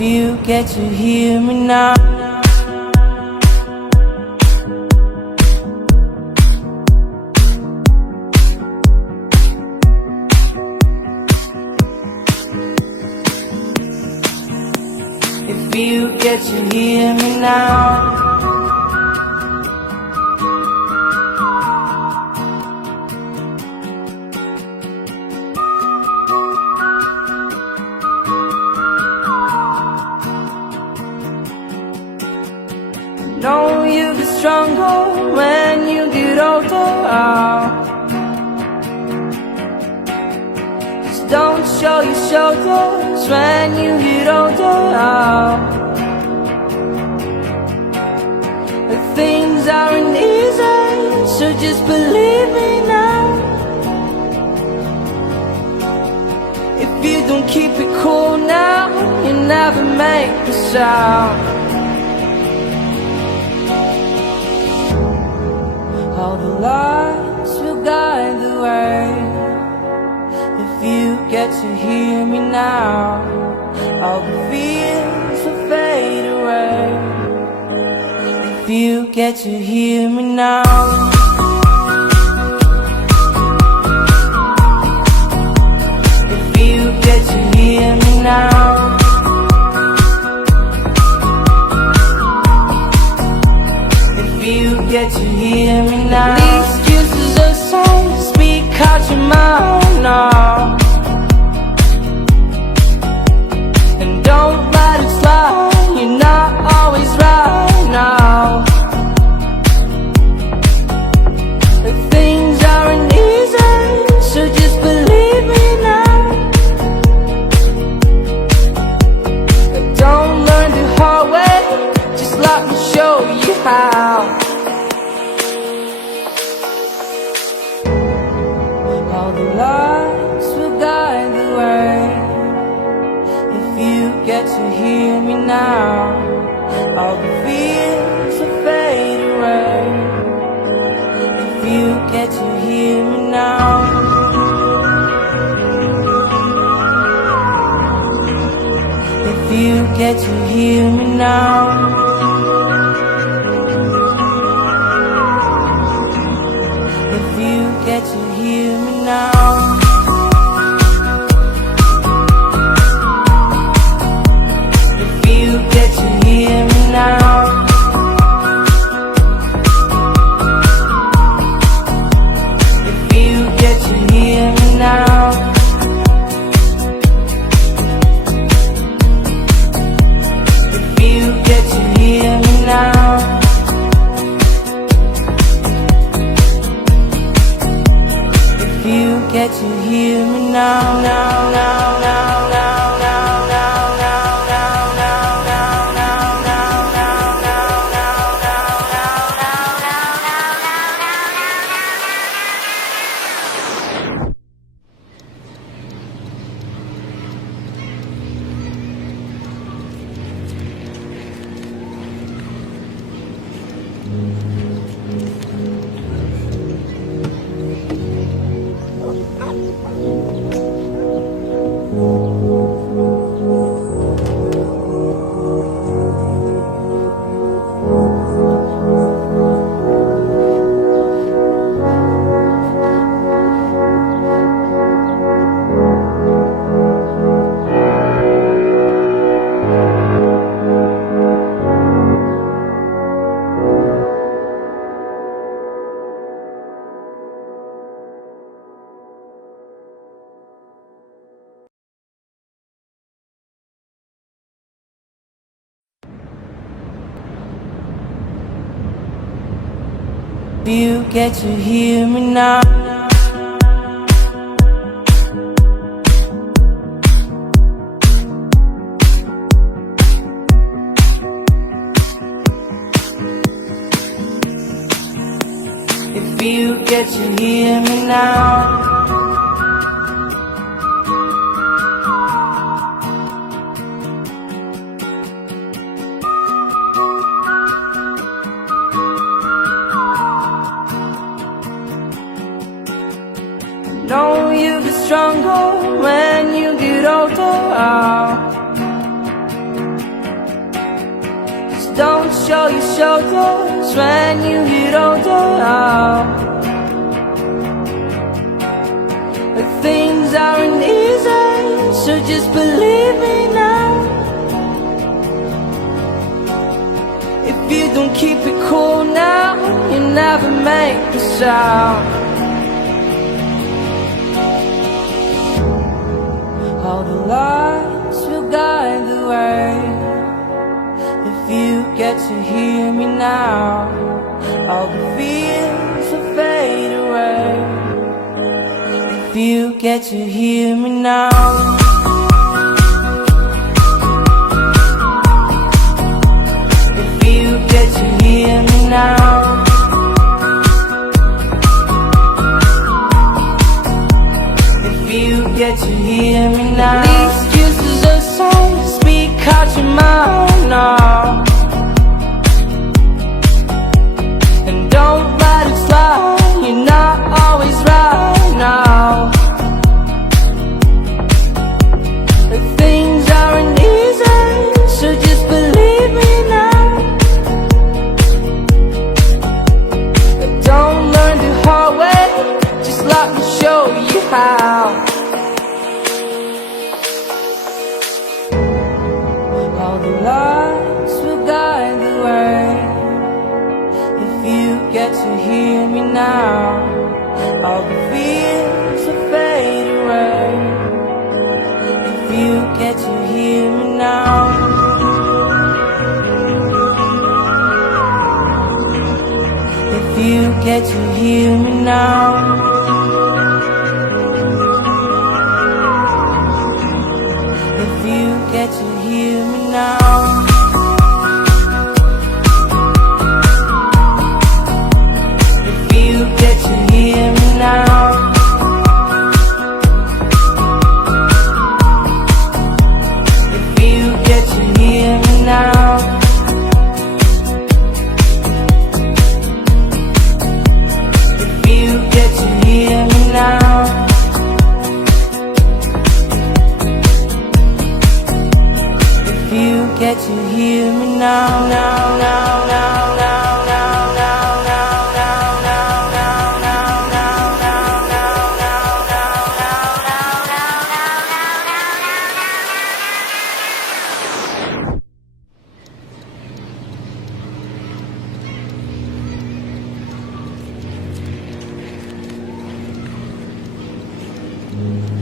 If you get to hear me now. If you get to hear me now. Know you get stronger when you get older. Just don't show your shoulders when you get older. But things aren't easy, so just believe me now. If you don't keep it cool now, you never make a sound. All the lights will guide the way. If you get to hear me now, all the fears will fade away. If you get to hear me now. If you get to hear me now. You get to hear me now. These excuses are saying, speak out your mouth now. And don't let it slide, you're not always right now. But things aren't easy, so just believe me now. But don't learn the hard way, just let me show you how. All the lights will guide the way. If you get to hear me now, all the fears will fade away. If you get to hear me now. If you get to hear me now. If you get to hear me now. If you get to hear me now. If you get to hear me now. If you get to hear me now. If you get to hear me now, now, now, now, now, now, now, now, now, now, now, now, now, now, now, If you get to hear me now. If you get to hear me now. Know you get stronger when you get older. show your shoulders when you get older. But things aren't easy, so just believe me now. If you don't keep it cool now, you never make a sound. All the lights will guide the way. If you get to hear me now, all the fears will fade away. If you get to hear me now. If you get to hear me now. If you get to hear me now. These excuses are songs, speak out your mind now. And don't let it slide, you're not always right now. But things aren't easy, so just believe me now. But don't learn the hard way, just let me show you how. All the lights will guide the way. If you get to hear me now, all the fears will fade away. If you get to hear me now. If you get to hear me now. If you get to hear me now. If you get to hear me now. If you get to hear me now. If you get to hear me now. If you get to hear me now, now, now, now, now, now, now, now, now, now, now, now, now, now, now, now, now, now.